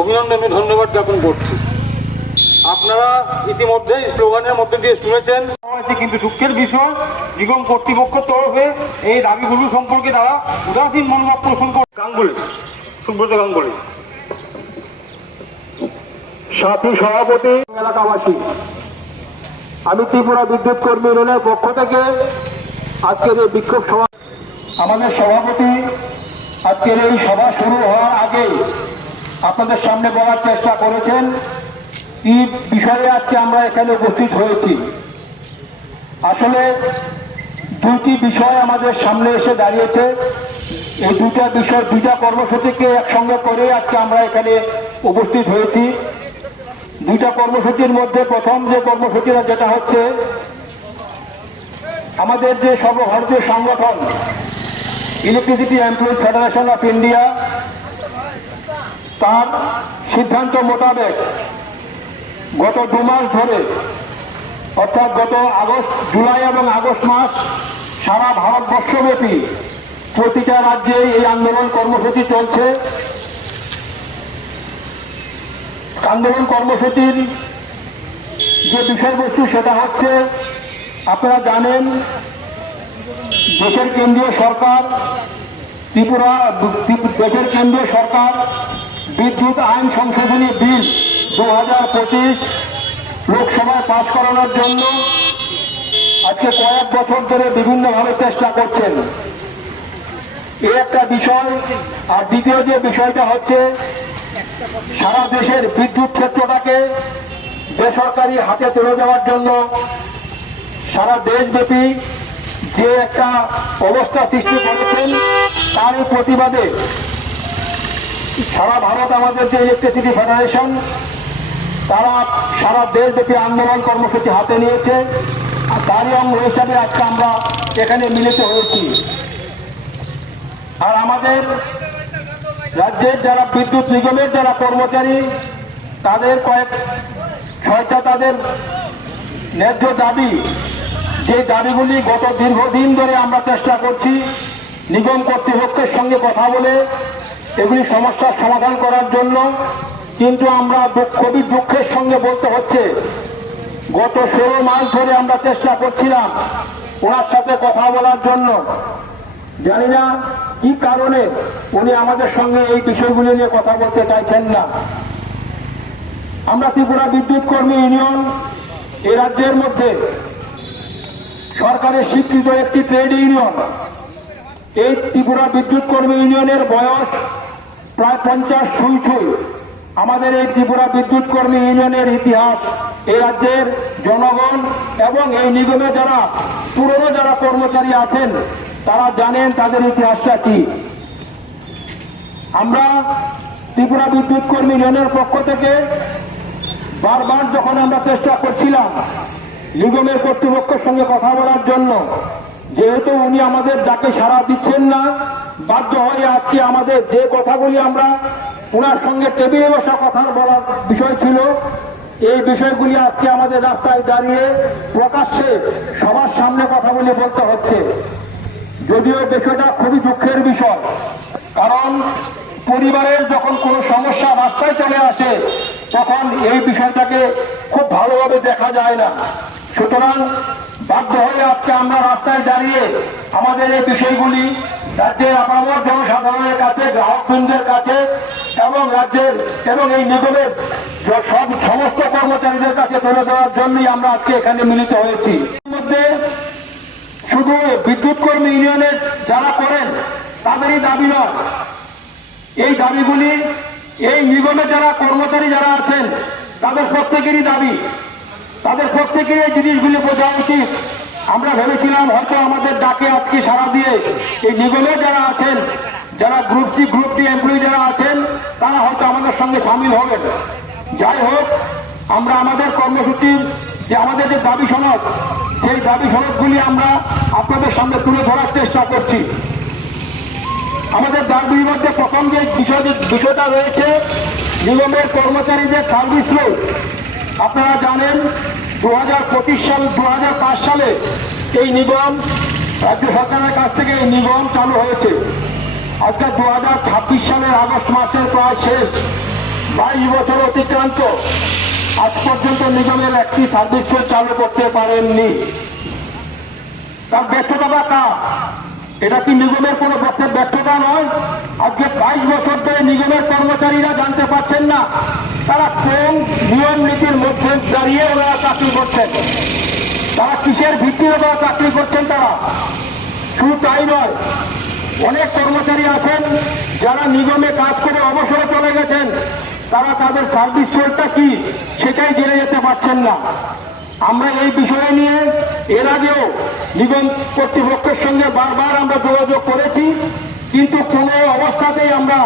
অভিনন্দন ও ধন্যবাদ জ্ঞাপন করছি। আপনারা ইতিমধ্যেই স্লোগানের মধ্যে দিয়ে শুনেছেন, কিন্তু দুঃখের বিষয় নিগম কর্তৃপক্ষের তরফে এই দাবিগুলো সম্পর্কে তারা উদাসীন মনোভাব পোষণ করে। গাঙ্গুলি, সুব্রত গাঙ্গুলি। সাথী সভাপতি, এলাকাবাসী, আমি ত্রিপুরা বিদ্যুৎ কর্মী ইউনিয়নের পক্ষ থেকে আজকের এই বিক্ষোভ সভা, আমাদের সভাপতি আজকের এই সভা শুরু হওয়ার আগে আপনাদের সামনে বলার চেষ্টা করেছেন কি বিষয়ে আজকে আমরা এখানে উপস্থিত হয়েছি। আসলে দুইটি বিষয় আমাদের সামনে এসে দাঁড়িয়েছে। এই দুইটা বিষয়, দুইটা কর্মসূচিকে একসঙ্গে করে আজকে আমরা এখানে উপস্থিত হয়েছি। দুইটা কর্মসূচির মধ্যে প্রথম যে কর্মসূচিটা যেটা হচ্ছে আমাদের যে সর্বভারতীয় সংগঠন electricity employees federation of India, তার সিদ্ধান্ত মোতাবেক গত 2 মাস ধরে, অর্থাৎ গত জুলাই এবং আগস্ট মাস সারা ভারতবর্ষব্যাপী প্রতিটা রাজ্যে এই আন্দোলন কর্মসূচি চলছে। আন্দোলন কর্মসূচির যে বিষয়বস্তু সেটা হচ্ছে, আপনারা জানেন দেশের কেন্দ্রীয় সরকার দেশের কেন্দ্রীয় সরকার বিদ্যুৎ আইন সংশোধনী বিল 2025 লোকসভায় পাশ করানোর জন্য আজকে কয়েক বছর ধরে বিভিন্নভাবে চেষ্টা করছেন। এই একটা বিষয়। আর দ্বিতীয় যে বিষয়টা হচ্ছে, সারা দেশের বিদ্যুৎ ক্ষেত্রটাকে বেসরকারি হাতে তুলে দেওয়ার জন্য সারা দেশব্যাপী যে একটা অবস্থা সৃষ্টি করেছেন, তারই প্রতিবাদে সারা ভারত আমাদের যে ইলেকট্রিসিটি ফেডারেশন, তারা সারা দেশব্যাপী আন্দোলন কর্মসূচি হাতে নিয়েছে। আর তারই অঙ্গ হিসাবে আজকে আমরা এখানে মিলিত হয়েছি। আর আমাদের রাজ্যের যারা বিদ্যুৎ নিগমের যারা কর্মচারী, তাদের 6টা তাদের ন্যায্য দাবি, যে দাবিগুলি গত দীর্ঘদিন ধরে আমরা চেষ্টা করছি নিগম কর্তৃপক্ষের সঙ্গে কথা বলে এগুলি সমস্যার সমাধান করার জন্য। কিন্তু আমরা খুবই দুঃখের সঙ্গে বলতে হচ্ছে, গত 16 মাস ধরে আমরা চেষ্টা করছিলাম ওনার সাথে কথা বলার জন্য। জানি না কি কারণে উনি আমাদের সঙ্গে এই বিষয়গুলি নিয়ে কথা বলতে চাইছেন না। আমরা ত্রিপুরা বিদ্যুৎ কর্মী ইউনিয়ন এই রাজ্যের মধ্যে সরকারের স্বীকৃত একটি ট্রেড ইউনিয়ন। এই ত্রিপুরা বিদ্যুৎ কর্মী ইউনিয়নের বয়স প্রায় 50 ছুঁই। আমাদের এই ত্রিপুরা বিদ্যুৎ কর্মী ইউনিয়নের ইতিহাস এই রাজ্যের জনগণ এবং এই নিগমে যারা পুরনো যারা কর্মচারী আছেন তারা জানেন তাদের ইতিহাসটা কি। আমরা ত্রিপুরা বিদ্যুৎ কর্মী ইউনিয়নের পক্ষ থেকে বারবার যখন আমরা চেষ্টা করছিলাম নিগমের কর্তৃপক্ষের সঙ্গে কথা বলার জন্য, যেহেতু উনি আমাদের ডাকে সাড়া দিচ্ছেন না, বাধ্য হয়ে আজকে আমাদের যে কথাগুলি আমরা ওনার সঙ্গে টেবিলে বসা কথা বলার বিষয় ছিল, এই বিষয়গুলি আজকে আমাদের রাস্তায় দাঁড়িয়ে প্রকাশ্যে সবার সামনে কথাগুলি বলতে হচ্ছে। যদিও বিষয়টা খুবই দুঃখের বিষয়, কারণ পরিবারের যখন কোনো সমস্যা রাস্তায় চলে আসে তখন এই বিষয়টাকে খুব ভালোভাবে দেখা যায় না। সুতরাং বাধ্য হয়ে আজকে আমরা রাস্তায় দাঁড়িয়ে আমাদের এই বিষয়গুলি রাজ্যের আপামর জনসাধারণের কাছে, গ্রাহকবৃন্দের কাছে এবং রাজ্যের এবং এই নিগমের সমস্ত কর্মচারীদের কাছে তুলে দেওয়ার জন্যই আমরা আজকে এখানে মিলিত হয়েছি। এর মধ্যে শুধু বিদ্যুৎ কর্মী ইউনিয়নের যারা করেন তাদেরই দাবি নয়, এই দাবিগুলি এই নিগমে যারা কর্মচারী যারা আছেন তাদের প্রত্যেকেরই দাবি। তাদের প্রত্যেকের এই জিনিসগুলি বোঝা উচিত। আমরা ভেবেছিলাম হয়তো আমাদের ডাকে আজকে সাড়া দিয়ে এই নিগমে যারা আছেন, যারা গ্রুপ ডি এমপ্লয়ি যারা আছেন, তারা হয়তো আমাদের সঙ্গে সামিল হবেন। যাই হোক, আমরা আমাদের কর্মসূচির যে আমাদের যে দাবি সনদ, সেই দাবি সনদগুলি আমরা আপনাদের সামনে তুলে ধরার চেষ্টা করছি। আমাদের দাবির মধ্যে প্রথম যে বিষয়টা রয়েছে নিগমের কর্মচারীদের সার্ভিস রোল। আপনারা জানেন 2005 সালে এই নিগম রাজ্য সরকারের কাছ থেকে এই নিগম চালু হয়েছে। আজকে 2026 সালের আগস্ট মাসের প্রায় শেষ 22 বছর অতিক্রান্ত, আজ পর্যন্ত নিগমের একটি সার্ভিস রোড চালু করতে পারেননি। তার ব্যর্থতা কার? এটা কি নিগমের কোনো ব্যর্থতা নয়? আজকে 22 বছর ধরে নিগমের কর্মচারীরা জানতে পারছেন না তারা কোন নিয়ম নীতির মধ্যে দাঁড়িয়ে ওনারা চাকরি করছেন, তারা কিসের ভিত্তিতে তারা চাকরি করছেন। তারা শুধু তাই নয়, অনেক কর্মচারী আছেন যারা নিগমে কাজ করে অবসরে চলে গেছেন, তারা তাদের সার্ভিস রোলটা কি সেটাই জেনে যেতে পারছেন না। আমরা এই বিষয় নিয়ে এর আগেও নিগম কর্তৃপক্ষের সঙ্গে বারবার আমরা যোগাযোগ করেছি, কিন্তু কোনো অবস্থাতেই আমরা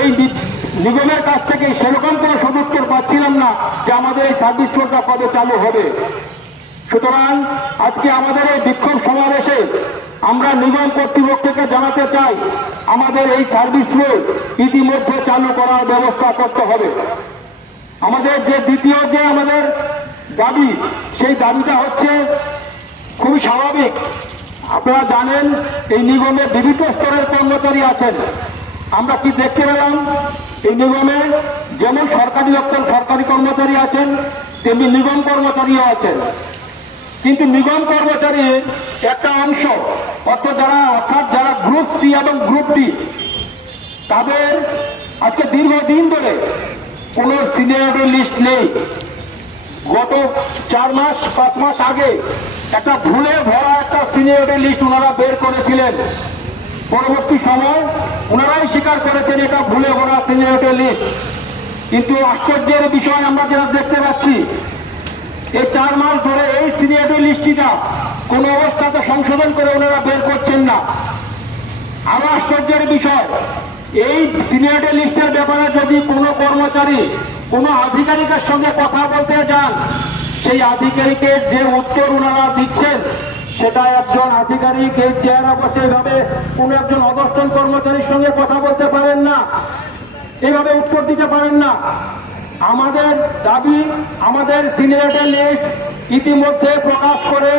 এই নিগমের কাছ থেকে সেরকম কোনো সদুত্তর পাচ্ছিলাম না যে আমাদের এই সার্ভিস রোলটা কবে চালু হবে। সুতরাং আজকে আমাদের এই বিক্ষোভ সমাবেশে আমরা নিগম কর্তৃপক্ষকে জানাতে চাই আমাদের এই সার্ভিস রোড ইতিমধ্যে চালু করার ব্যবস্থা করতে হবে। আমাদের যে দ্বিতীয় যে আমাদের দাবি, সেই দাবিটা হচ্ছে খুবই স্বাভাবিক। আপনারা জানেন এই নিগমে বিভিন্ন স্তরের কর্মচারী আছেন। আমরা কি দেখতে পেলাম, এই নিগমে যেমন সরকারি দপ্তর সরকারি কর্মচারী আছেন, তেমনি নিগম কর্মচারীও আছেন। কিন্তু নিগম কর্মচারীর একটা অংশ অর্থাৎ যারা গ্রুপ সি এবং গ্রুপ ডি, তাদের আজকে দীর্ঘদিন ধরে কোনো সিনিয়রিটি লিস্ট নেই। গত 4-5 মাস আগে একটা ভুলে ভরা একটা সিনিয়রিটি লিস্ট ওনারা বের করেছিলেন। পরবর্তী সময় ওনারাই স্বীকার করেছেন এটা ভুলে ভরা সিনিয়রিটি লিস্ট। কিন্তু আশ্চর্যের বিষয় আমরা যেটা দেখতে পাচ্ছি, এই 4 মাস ধরে এই সিনিয়রিটি লিস্টটা কোন অবস্থাতে সংশোধন করে ওনারা বের করছেন না। আরো আশ্চর্যের বিষয়, এই সিনিয়রিটি লিস্টের ব্যাপারে যদি কোনো কর্মচারী কোনো আধিকারিকের সঙ্গে কথা বলতে যান, সেই আধিকারিকের যে উত্তর ওনারা দিচ্ছেন সেটা একজন আধিকারিক এই চেয়ারে বসে এভাবে কোনো একজন অধস্তন কর্মচারীর সঙ্গে কথা বলতে পারেন না, এভাবে উত্তর দিতে পারেন না। আমাদের দাবি, আমাদের সিনিয়রিটি লিস্ট ইতিমধ্যে প্রকাশ করে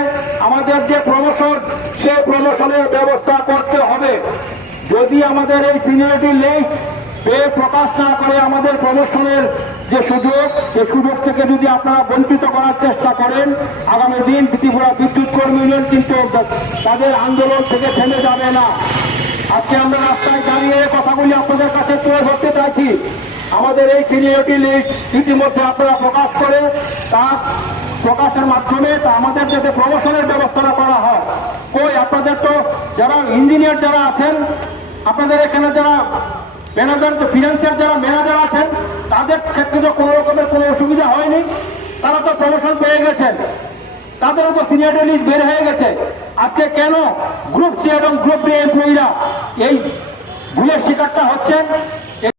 আমাদের যে প্রমোশন, সেই প্রমোশনের ব্যবস্থা করতে হবে। যদি আমাদের এই সিনিয়রিটি লিস্ট প্রকাশ না করে আমাদের প্রমোশনের যে সুযোগ, সেই সুযোগ থেকে যদি আপনারা বঞ্চিত করার চেষ্টা করেন, আগামী দিন ত্রিপুরা বিদ্যুৎ কর্মী ইউনিয়ন কিন্তু তাদের আন্দোলন থেকে থেমে যাবে না। আজকে আমরা রাস্তায় দাঁড়িয়ে কথাগুলি আপনাদের কাছে তুলে ধরতে চাইছি। আমাদের এই সিনিয়রিটি লিস্ট ইতিমধ্যে আপনারা প্রকাশ করে তার প্রকাশের মাধ্যমে আমাদের যাতে প্রমোশনের ব্যবস্থা করা হয়। কই আপনাদের তো যারা ইঞ্জিনিয়ার যারা আছেন, আপনাদের এখানে যারা ম্যানেজার, ফিনান্সিয়াল যারা ম্যানেজার আছেন, তাদের ক্ষেত্রে তো কোনো রকমের কোনো অসুবিধা হয়নি, তারা তো প্রমোশন পেয়ে গেছেন, তাদেরও তো সিনিয়রিটি লিস্ট বের হয়ে গেছে। আজকে কেন গ্রুপ সি এবং গ্রুপ ডি এমপ্লয়িরা এই ভুলের শিকারটা হচ্ছেন?